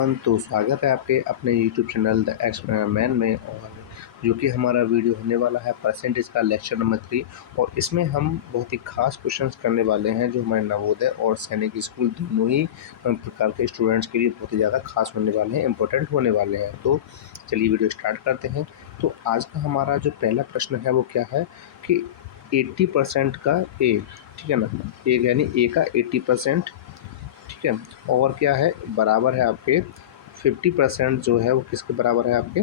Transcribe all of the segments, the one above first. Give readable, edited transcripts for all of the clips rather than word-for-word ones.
तो स्वागत है आपके अपने यूट्यूब चैनल द एक्सपेरिमेंट में। और जो कि हमारा वीडियो होने वाला है परसेंटेज का लेक्चर नंबर 3। और इसमें हम बहुत ही खास क्वेश्चंस करने वाले हैं जो हमारे नवोदय और सैनिक स्कूल दोनों ही प्रकार के स्टूडेंट्स के लिए बहुत ही ज़्यादा खास होने वाले हैं, इंपॉर्टेंट होने वाले हैं। तो चलिए वीडियो स्टार्ट करते हैं। तो आज का हमारा जो पहला प्रश्न है वो क्या है कि 80% का ए, ठीक है ना, ए यानी ए का 80%, ठीक है, और क्या है बराबर है आपके 50% जो है वो किसके बराबर है, आपके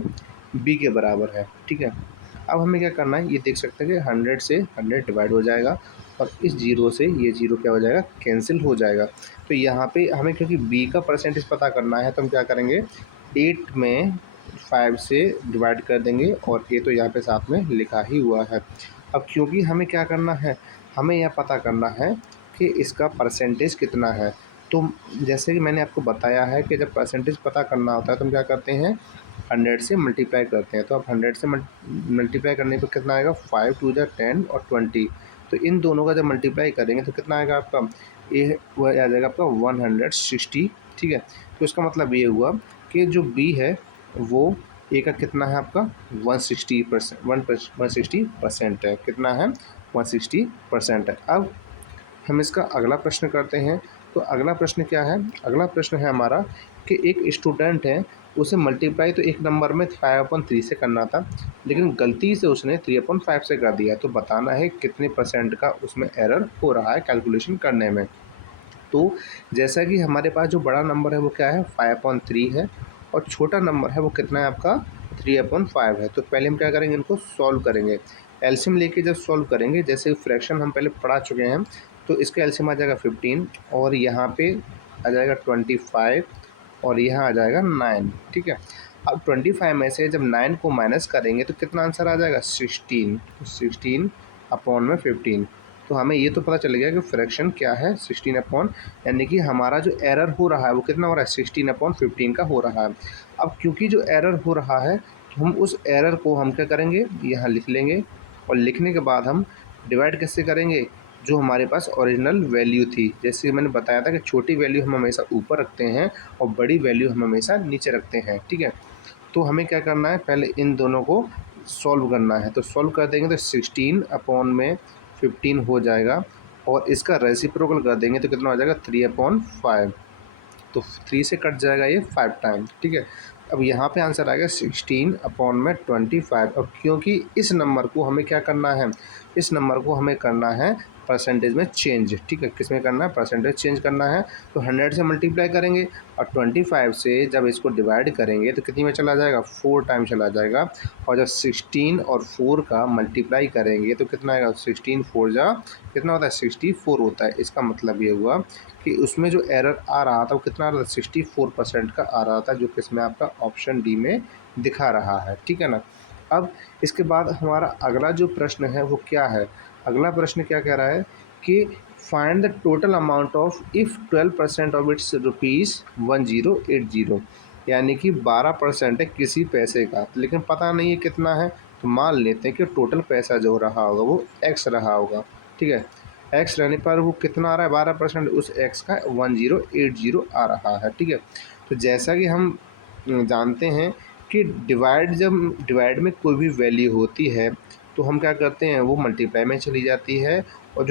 बी के बराबर है, ठीक है। अब हमें क्या करना है, ये देख सकते हैं कि 100 से 100 डिवाइड हो जाएगा और इस जीरो से ये जीरो क्या हो जाएगा, कैंसिल हो जाएगा। तो यहाँ पे हमें क्योंकि बी का परसेंटेज पता करना है तो हम क्या करेंगे, 8 में 5 से डिवाइड कर देंगे और ये तो यहाँ पे साथ में लिखा ही हुआ है। अब क्योंकि हमें क्या करना है, हमें यह पता करना है कि इसका परसेंटेज कितना है। तो जैसे कि मैंने आपको बताया है कि जब परसेंटेज पता करना होता है तो हम क्या करते हैं, 100 से मल्टीप्लाई करते हैं। तो अब 100 से मल्टीप्लाई करने पर कितना आएगा, 5 टू ज़ा 10 और 20। तो इन दोनों का जब मल्टीप्लाई करेंगे तो कितना आएगा आपका, ये वह आ जाएगा आपका 160, ठीक है। तो इसका मतलब ये हुआ कि जो बी है वो ए का कितना है आपका 160% है, कितना है 160% है। अब हम इसका अगला प्रश्न करते हैं। तो अगला प्रश्न क्या है, अगला प्रश्न है हमारा कि एक स्टूडेंट है, उसे मल्टीप्लाई तो एक नंबर में 5/3 से करना था, लेकिन गलती से उसने 3/5 से कर दिया। तो बताना है कितने परसेंट का उसमें एरर हो रहा है कैलकुलेशन करने में। तो जैसा कि हमारे पास जो बड़ा नंबर है वो क्या है, 5/3 है, और छोटा नंबर है वो कितना है आपका 3/5 है। तो पहले हम क्या करेंगे, इनको सॉल्व करेंगे। एलसीएम लेके जब सॉल्व करेंगे, जैसे फ्रैक्शन हम पहले पढ़ा चुके हैं, तो इसका एलसीएम आ जाएगा 15 और यहाँ पे आ जाएगा 25 और यहाँ आ जाएगा 9, ठीक है। अब 25 में से जब 9 को माइनस करेंगे तो कितना आंसर आ जाएगा, 16। तो 16/15। तो हमें ये तो पता चल गया कि फ्रैक्शन क्या है, 16 यानी कि हमारा जो एरर हो रहा है वो कितना हो रहा है, 16/15 का हो रहा है। अब क्योंकि जो एरर हो रहा है तो हम उस एरर को हम क्या करेंगे, यहाँ लिख लेंगे और लिखने के बाद हम डिवाइड कैसे करेंगे, जो हमारे पास ओरिजिनल वैल्यू थी। जैसे मैंने बताया था कि छोटी वैल्यू हम हमेशा ऊपर रखते हैं और बड़ी वैल्यू हम हमेशा नीचे रखते हैं, ठीक है। तो हमें क्या करना है, पहले इन दोनों को सॉल्व करना है। तो सॉल्व कर देंगे तो 16/15 हो जाएगा और इसका रेसिप्रोकल कर देंगे तो कितना हो जाएगा, 3/5। तो 3 से कट जाएगा ये 5 टाइम, ठीक है। अब यहाँ पे आंसर आएगा 16/25। अब क्योंकि इस नंबर को हमें क्या करना है, इस नंबर को हमें करना है परसेंटेज में चेंज, ठीक है। किस में करना है, परसेंटेज चेंज करना है। तो 100 से मल्टीप्लाई करेंगे और 25 से जब इसको डिवाइड करेंगे तो कितनी में चला जाएगा, 4 टाइम चला जाएगा। और जब 16 और 4 का मल्टीप्लाई करेंगे तो कितना आएगा, 16 4 जा कितना होता है, 64 होता है। इसका मतलब ये हुआ कि उसमें जो एरर आ रहा था वो कितना आ रहा था, 64% का आ रहा था, जो कि इसमें आपका ऑप्शन डी में दिखा रहा है, ठीक है ना। अब इसके बाद हमारा अगला जो प्रश्न है वो क्या है, अगला प्रश्न क्या कह रहा है कि find the total amount of if 12% of its ₹1080, यानी कि 12% है किसी पैसे का, लेकिन पता नहीं है कितना है। तो मान लेते हैं कि टोटल पैसा जो रहा होगा वो एक्स रहा होगा, ठीक है। एक्स रहने पर वो कितना आ रहा है, 12%, उस एक्स का 1080 आ रहा है, ठीक है। तो जैसा कि हम जानते हैं कि डिवाइड में कोई भी वैल्यू होती है तो हम क्या करते हैं, वो मल्टीप्लाई में चली जाती है, और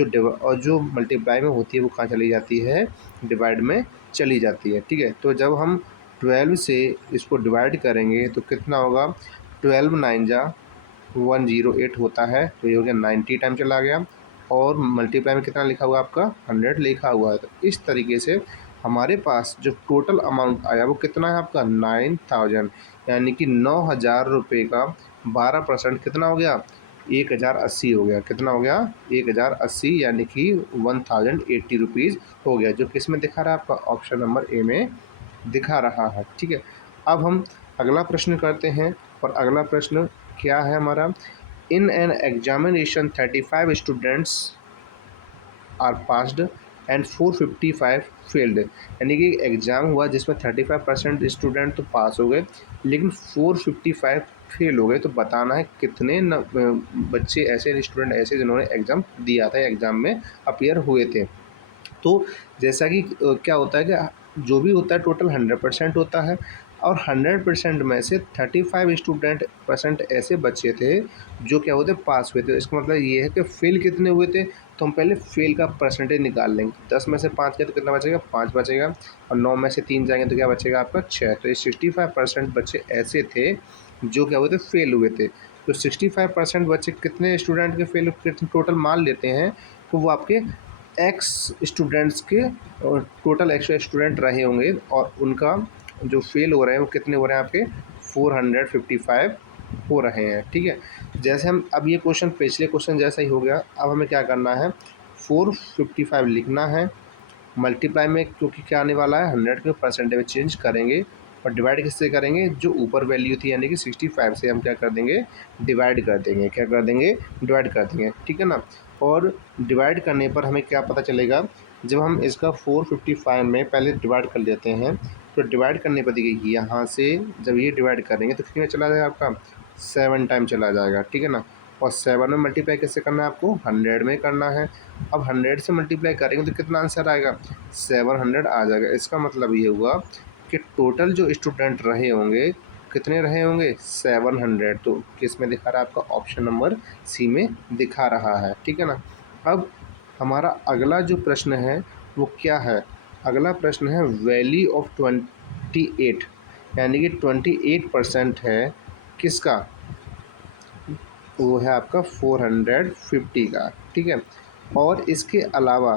जो मल्टीप्लाई में होती है वो कहाँ चली जाती है, डिवाइड में चली जाती है, ठीक है। तो जब हम 12 से इसको डिवाइड करेंगे तो कितना होगा, 12 9 जा 108 होता है, तो ये हो गया 90 टाइम चला गया। और मल्टीप्लाई में कितना लिखा हुआ है आपका, 100 लिखा हुआ है। तो इस तरीके से हमारे पास जो टोटल अमाउंट आया वो कितना है आपका, 9000, यानी कि 9000 रुपये का 12% कितना हो गया, 1080 हो गया। कितना हो गया, 1080, यानी कि 1080 रुपीज़ हो गया, जो किस में दिखा रहा है आपका, ऑप्शन नंबर ए में दिखा रहा है, ठीक है। अब हम अगला प्रश्न करते हैं। और अगला प्रश्न क्या है हमारा, in an examination 35 students are passed and 455 failed, यानी कि एग्ज़ाम हुआ जिसमें 35% स्टूडेंट तो पास हो गए लेकिन 455 फेल हो गए। तो बताना है कितने बच्चे ऐसे, स्टूडेंट ऐसे जिन्होंने एग्ज़ाम दिया था, एग्ज़ाम में अपियर हुए थे। तो जैसा कि क्या होता है कि जो भी होता है टोटल 100% होता है, और 100% में से 35 स्टूडेंट परसेंट ऐसे बच्चे थे जो क्या हुए थे, पास हुए थे। इसका मतलब ये है कि फेल कितने हुए थे, तो हम पहले फेल का परसेंटेज निकाल लेंगे। 10 में से 5 गया तो कितना बचेगा, 5 बचेगा, और 9 में से 3 जाएंगे तो क्या बचेगा आपका, 6। तो ये 65% बच्चे ऐसे थे जो क्या हुए थे, फेल हुए थे। तो 65% बच्चे कितने स्टूडेंट के फेल, कितने टोटल मान लेते हैं, तो वो आपके एक्स स्टूडेंट्स के टोटल एक्स स्टूडेंट रहे होंगे, और उनका जो फेल हो रहे हैं वो कितने हो रहे हैं आपके, 455 हो रहे हैं। ठीक है, जैसे हम अब ये क्वेश्चन पिछले क्वेश्चन जैसा ही हो गया। अब हमें क्या करना है, 455 लिखना है, मल्टीप्लाई में क्योंकि क्या आने वाला है, 100 के परसेंटेज में चेंज करेंगे, और डिवाइड किससे करेंगे, जो ऊपर वैल्यू थी यानी कि 65 से हम क्या कर देंगे, डिवाइड कर देंगे। क्या कर देंगे, डिवाइड कर देंगे। ठीक है ना। और डिवाइड करने पर हमें क्या पता चलेगा, जब हम इसका 455 में पहले डिवाइड कर लेते हैं, तो डिवाइड करने पर देखिए यहाँ से जब ये डिवाइड करेंगे तो कितने में चला जाएगा आपका, 7 टाइम चला जाएगा। ठीक है ना। और 7 में मल्टीप्लाई कैसे करना है, आपको 100 में करना है। अब 100 से मल्टीप्लाई करेंगे तो कितना आंसर आएगा, 700 आ जाएगा। इसका मतलब ये हुआ कि टोटल जो स्टूडेंट रहे होंगे, कितने रहे होंगे, 700। तो किस में दिखा रहा है आपका, ऑप्शन नंबर सी में दिखा रहा है। ठीक है ना। अब हमारा अगला जो प्रश्न है वो क्या है, अगला प्रश्न है वैल्यू ऑफ 28, यानी कि 28% है किसका, वो है आपका 450 का। ठीक है, और इसके अलावा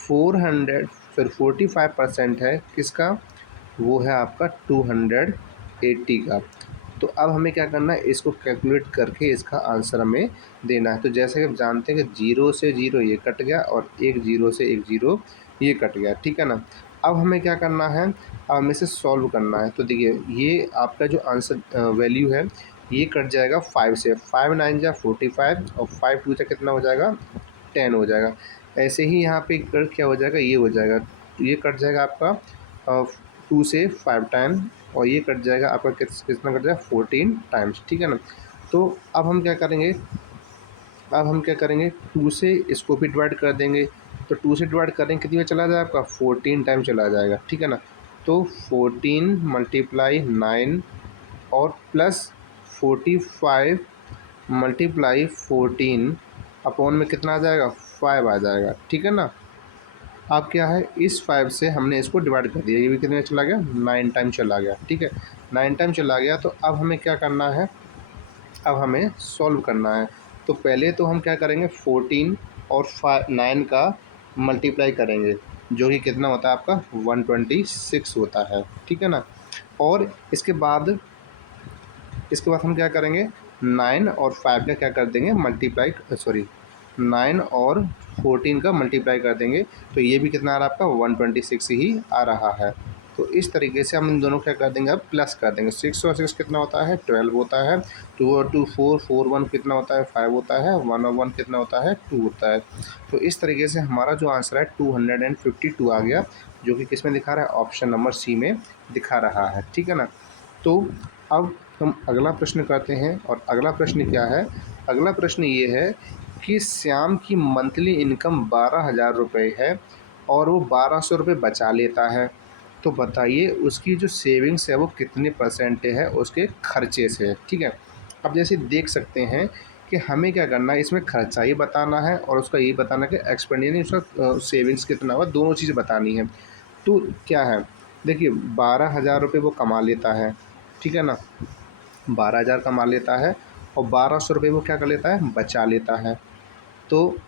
45% है किसका, वो है आपका 280 का। तो अब हमें क्या करना है, इसको कैलकुलेट करके इसका आंसर हमें देना है। तो जैसे कि आप जानते हैं कि 0 से 0 ये कट गया, और 1 0 से 1 0 ये कट गया। ठीक है ना। अब हमें क्या करना है, अब हमें इसे सॉल्व करना है। तो देखिए ये आपका जो आंसर वैल्यू है ये कट जाएगा 5 से, 5 9 जा 45, और 5 2 जा कितना हो जाएगा, 10 हो जाएगा। ऐसे ही यहाँ पे कट क्या हो जाएगा, ये हो जाएगा, ये कट जाएगा आपका 2 से 5 टाइम, और ये कट जाएगा आपका कितना कट जाएगा, 14 टाइम्स। ठीक है ना। तो अब हम क्या करेंगे, 2 से इसको भी डिवाइड कर देंगे। तो 2 से डिवाइड करेंगे कितनी में चला जाएगा आपका, 14 टाइम चला जाएगा। ठीक है ना। तो 14 मल्टीप्लाई 9 और प्लस 45 मल्टीप्लाई 14 अपॉन में कितना आ जाएगा, 5 आ जाएगा। ठीक है ना। अब क्या है, इस 5 से हमने इसको डिवाइड कर दिया, ये भी कितने में चला गया, 9 टाइम चला गया। ठीक है, 9 टाइम चला गया। तो अब हमें क्या करना है, अब हमें सॉल्व करना है। तो पहले तो हम क्या करेंगे, 14 और 9 का मल्टीप्लाई करेंगे, जो कि कितना होता है आपका, 126 होता है। ठीक है ना। और इसके बाद हम क्या करेंगे, 9 और 5 का क्या कर देंगे, मल्टीप्लाई, सॉरी 9 और 14 का मल्टीप्लाई कर देंगे। तो ये भी कितना आ रहा है आपका, 126 ही आ रहा है। तो इस तरीके से हम इन दोनों क्या कर देंगे, अब प्लस कर देंगे। 6 और 6 कितना होता है, 12 होता है। 2 और 2 4, 4 1 कितना होता है, 5 होता है। 1 और 1 कितना होता है, 2 होता है। तो इस तरीके से हमारा जो आंसर है 252 आ गया, जो कि किस में दिखा रहा है, ऑप्शन नंबर सी में दिखा रहा है। ठीक है ना। तो अब हम अगला प्रश्न करते हैं, और अगला प्रश्न क्या है, अगला प्रश्न ये है कि श्याम की मंथली इनकम 12,000 रुपये है, और वो 1200 रुपये बचा लेता है। तो बताइए उसकी जो सेविंग्स है वो कितने परसेंट है उसके खर्चे से। ठीक है, अब जैसे देख सकते हैं कि हमें क्या करना है, इसमें खर्चा ही बताना है और उसका ये बताना है कि एक्सपेंडिचर, उसका सेविंग्स कितना हुआ, दोनों चीज़ बतानी है। तो क्या है, देखिए 12,000 रुपये वो कमा लेता है। ठीक है ना, 12,000 कमा लेता है, और 1200 रुपये वो क्या कर लेता है, बचा लेता है। तो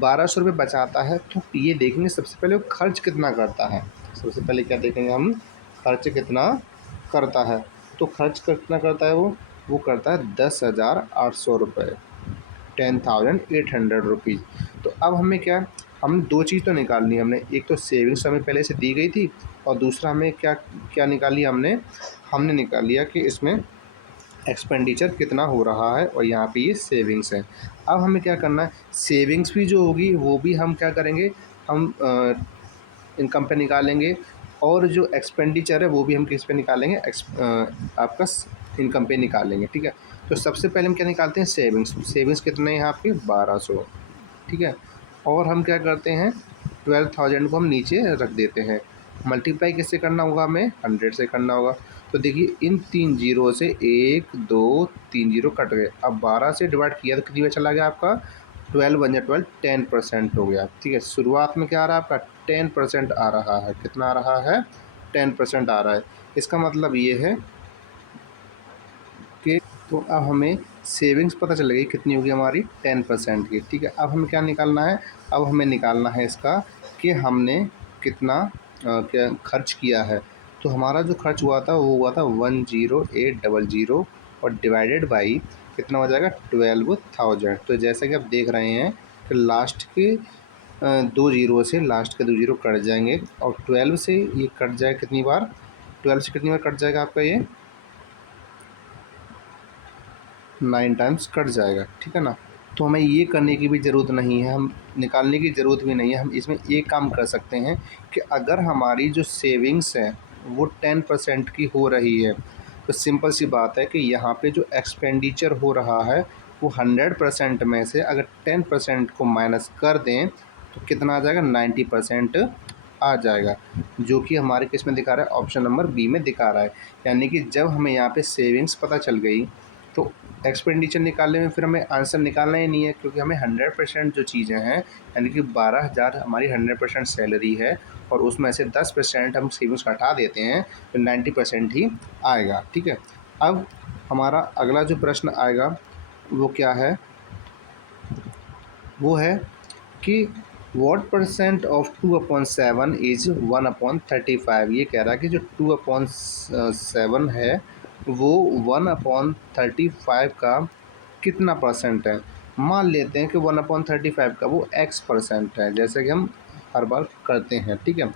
1200 रुपये बचाता है, तो ये देखेंगे सबसे पहले वो खर्च कितना करता है। सबसे पहले क्या देखेंगे हम, खर्च कितना करता है। तो खर्च कितना करता है वो करता है 10,800 रुपये, 10,800 रुपीज़। तो अब हमें क्या, हम दो चीज़ तो निकालनी है हमने, एक तो सेविंग्स हमें पहले से दी गई थी, और दूसरा हमें क्या क्या निकाल लिया हमने निकाल लिया कि इसमें एक्सपेंडिचर कितना हो रहा है, और यहाँ पे ये सेविंग्स है। अब हमें क्या करना है, सेविंग्स भी जो होगी वो भी हम क्या करेंगे, हम इनकम पे निकालेंगे, और जो एक्सपेंडिचर है वो भी हम किस पे निकालेंगे, आपका इनकम पे निकालेंगे। ठीक है, तो सबसे पहले हम क्या निकालते हैं, सेविंग्स कितने हैं आपके, 1200। ठीक है, और हम क्या करते हैं, 12,000 को हम नीचे रख देते हैं। मल्टीप्लाई किससे करना होगा, हमें 100 से करना होगा। तो देखिए इन 3 जीरो से 1 2 3 जीरो कट गए। अब 12 से डिवाइड किया तो कितनी में चला गया आपका 12 बन जाए 12, 10% हो गया। ठीक है, शुरुआत में क्या आ रहा है आपका 10% आ रहा है। कितना आ रहा है, 10% आ रहा है। इसका मतलब ये है कि तो अब हमें सेविंग्स पता चल गई कितनी होगी हमारी 10% की। ठीक है, अब हमें क्या निकालना है, अब हमें निकालना है इसका कि हमने कितना क्या खर्च किया है। तो हमारा जो खर्च हुआ था वो हुआ था 10800 और डिवाइडेड बाई कितना हो जाएगा 12,000। तो जैसा कि आप देख रहे हैं कि लास्ट के 2 जीरो से लास्ट के 2 जीरो कट जाएंगे और 12 से ये कट जाए कितनी बार, 12 से कितनी बार कट जाएगा आपका ये 9 टाइम्स कट जाएगा। ठीक है ना, तो हमें ये करने की भी ज़रूरत नहीं है, हम निकालने की ज़रूरत भी नहीं है। हम इसमें एक काम कर सकते हैं कि अगर हमारी जो सेविंग्स है वो 10% की हो रही है तो सिंपल सी बात है कि यहाँ पे जो एक्सपेंडिचर हो रहा है वो 100% में से अगर 10% को माइनस कर दें तो कितना आ जाएगा 90% आ जाएगा, जो कि हमारे किस में दिखा रहा है, ऑप्शन नंबर बी में दिखा रहा है। यानी कि जब हमें यहाँ पे सेविंग्स पता चल गई तो एक्सपेंडिचर निकालने में फिर हमें आंसर निकालना ही नहीं है, क्योंकि हमें 100% जो चीज़ें हैं यानी कि 12,000 हमारी 100% सैलरी है और उसमें से 10% हम सेविंग्स हटा देते हैं तो 90% ही आएगा। ठीक है, अब हमारा अगला जो प्रश्न आएगा वो क्या है, वो है कि वॉट परसेंट ऑफ 2/7 इज़ 1/35। ये कह रहा है कि जो 2/7 है वो 1/35 का कितना परसेंट है। मान लेते हैं कि 1/35 का वो x% है, जैसे कि हम हर बार करते हैं। ठीक है,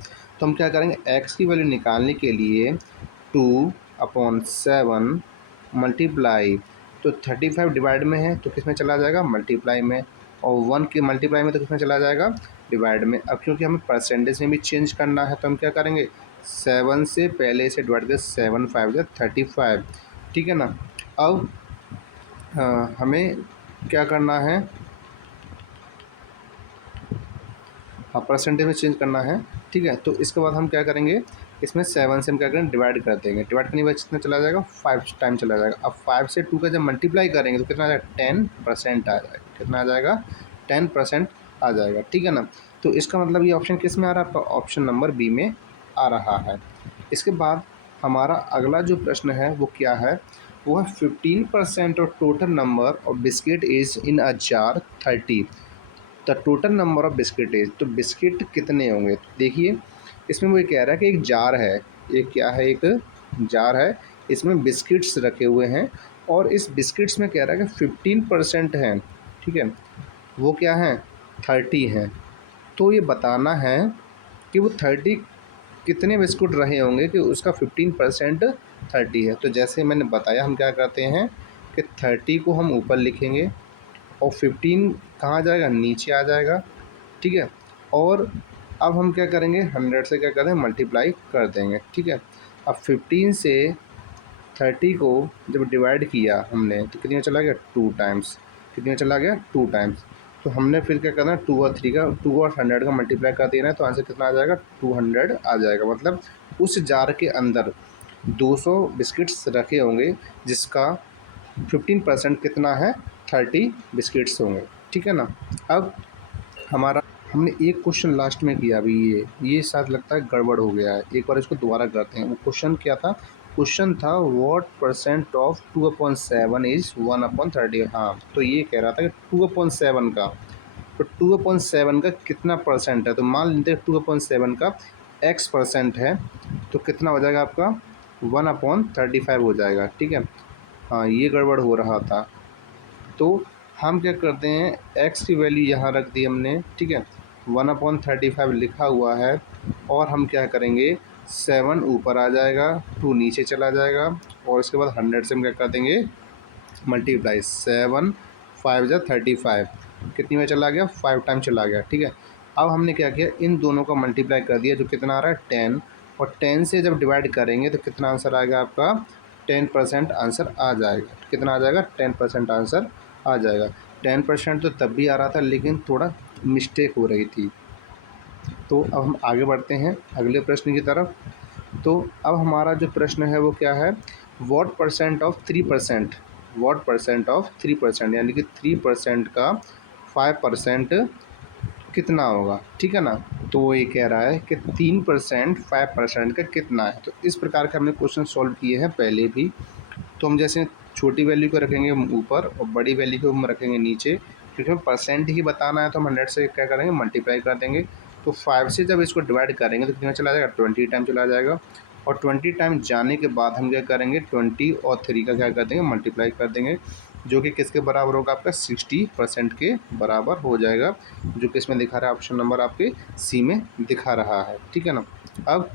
तो हम क्या करेंगे, x की वैल्यू निकालने के लिए 2/7 मल्टीप्लाई, तो 35 डिवाइड में है तो किस में चला जाएगा, मल्टीप्लाई में, और 1 के मल्टीप्लाई में तो किस में चला जाएगा, डिवाइड में। अब क्योंकि हमें परसेंटेज में भी चेंज करना है तो हम क्या करेंगे, 7 से पहले से डिवाइड कर 7 5 या 35। ठीक है ना, अब हमें क्या करना है, हाँ परसेंटेज में चेंज करना है। ठीक है, तो इसके बाद हम क्या करेंगे, इसमें 7 से हम क्या करेंगे डिवाइड कर देंगे। डिवाइड करने के बाद कितना चला जाएगा, 5 टाइम चला जाएगा। अब 5 से 2 का जब मल्टीप्लाई करेंगे तो कितना आ जाएगा, 10% आ जाएगा। कितना आ जाएगा, 10% आ जाएगा। ठीक है ना, तो इसका मतलब ये ऑप्शन किस में आ रहा है आपका, ऑप्शन नंबर बी में आ रहा है। इसके बाद हमारा अगला जो प्रश्न है वो क्या है, वो है 15% of total number of biscuit is in a jar 30, the total number of biscuit is. तो बिस्किट कितने होंगे, तो देखिए इसमें वो ये कह रहा है कि एक जार है, एक क्या है, एक जार है, इसमें बिस्किट्स रखे हुए हैं और इस बिस्किट्स में कह रहा है कि 15% हैं। ठीक है, वो क्या है, 30 हैं। तो ये बताना है कि वो 30 कितने बिस्कुट रहे होंगे कि उसका 15% 30 है। तो जैसे मैंने बताया हम क्या करते हैं कि 30 को हम ऊपर लिखेंगे और 15 कहाँ आ जाएगा, नीचे आ जाएगा। ठीक है, और अब हम क्या करेंगे, 100 से क्या कर देंगे, मल्टीप्लाई कर देंगे। ठीक है, अब 15 से 30 को जब डिवाइड किया हमने तो कितने में चला गया, 2 टाइम्स। कितने में चला गया, 2 टाइम्स। तो हमने फिर क्या करना है, 2 और 3 का 2 और 100 का मल्टीप्लाई कर देना है तो आंसर कितना आ जाएगा, 200 आ जाएगा। मतलब उस जार के अंदर 200 बिस्किट्स रखे होंगे जिसका 15% कितना है, 30 बिस्किट्स होंगे। ठीक है ना, अब हमारा हमने एक क्वेश्चन लास्ट में किया अभी, ये शायद लगता है गड़बड़ हो गया है, एक बार इसको दोबारा करते हैं। वो क्वेश्चन क्या था, क्वेश्चन था व्हाट परसेंट ऑफ 2/7 इज़ 1/30। हाँ, तो ये कह रहा था कि 2/7 का, तो 2/7 का कितना परसेंट है। तो मान लेते हैं 2/7 का x% है तो कितना हो जाएगा आपका 1/35 हो जाएगा। ठीक है, हाँ ये गड़बड़ हो रहा था। तो हम क्या करते हैं, x की वैल्यू यहाँ रख दी हमने। ठीक है, 1/35 लिखा हुआ है और हम क्या करेंगे, 7 ऊपर आ जाएगा, 2 नीचे चला जाएगा और इसके बाद 100 से हम क्या कर देंगे, मल्टीप्लाई। 7 5 जा 35, कितनी में चला गया, 5 टाइम चला गया। ठीक है, अब हमने क्या किया, इन दोनों का मल्टीप्लाई कर दिया जो कितना आ रहा है 10, और 10 से जब डिवाइड करेंगे तो कितना आंसर आएगा आपका, 10% आंसर आ जाएगा। कितना आ जाएगा, 10% आंसर आ जाएगा। 10% तो तब भी आ रहा था लेकिन थोड़ा मिस्टेक हो रही थी। तो अब हम आगे बढ़ते हैं अगले प्रश्न की तरफ। तो अब हमारा जो प्रश्न है वो क्या है, what percent of 3%, what percent of 3%, यानी कि 3% का 5% कितना होगा, ठीक है ना। तो वो ये कह रहा है कि 3% 5% का कितना है। तो इस प्रकार के हमने क्वेश्चन सॉल्व किए हैं पहले भी। तो हम जैसे छोटी वैल्यू को रखेंगे ऊपर और बड़ी वैल्यू को हम रखेंगे नीचे, क्योंकि हमें परसेंट ही बताना है तो हम 100 से क्या करेंगे, मल्टीप्लाई कर देंगे। तो 5 से जब इसको डिवाइड करेंगे तो कितना चला जाएगा, 20 टाइम चला जाएगा। और 20 टाइम जाने के बाद हम क्या करेंगे, 20 और 3 का क्या कर देंगे, मल्टीप्लाई कर देंगे, जो कि किसके बराबर होगा, आपका 60% के बराबर हो जाएगा, जो कि इसमें दिखा रहा है, ऑप्शन नंबर आपके सी में दिखा रहा है, ठीक है ना। अब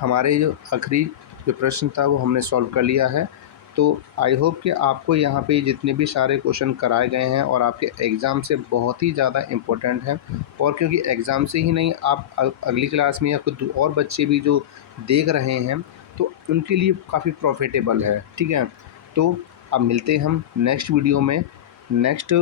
हमारे जो आखिरी जो प्रश्न था वो हमने सॉल्व कर लिया है। तो आई होप कि आपको यहाँ पे जितने भी सारे क्वेश्चन कराए गए हैं और आपके एग्ज़ाम से बहुत ही ज़्यादा इम्पोर्टेंट हैं, और क्योंकि एग्ज़ाम से ही नहीं, आप अगली क्लास में या कुछ और बच्चे भी जो देख रहे हैं तो उनके लिए काफ़ी प्रॉफिटेबल है, ठीक है। तो अब मिलते हैं हम नेक्स्ट वीडियो में। नेक्स्ट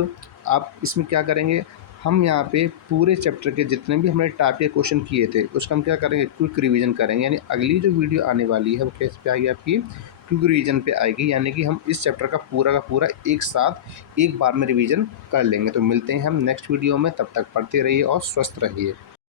आप इसमें क्या करेंगे, हम यहाँ पे पूरे चैप्टर के जितने भी हमने टाइप के क्वेश्चन किए थे उसका हम क्या करेंगे, क्विक रिवीजन करेंगे। यानी अगली जो वीडियो आने वाली है वो किस पे आएगी, आपकी क्विक रिवीजन पे आएगी। यानी कि हम इस चैप्टर का पूरा एक साथ एक बार में रिवीजन कर लेंगे। तो मिलते हैं हम नेक्स्ट वीडियो में, तब तक पढ़ते रहिए और स्वस्थ रहिए।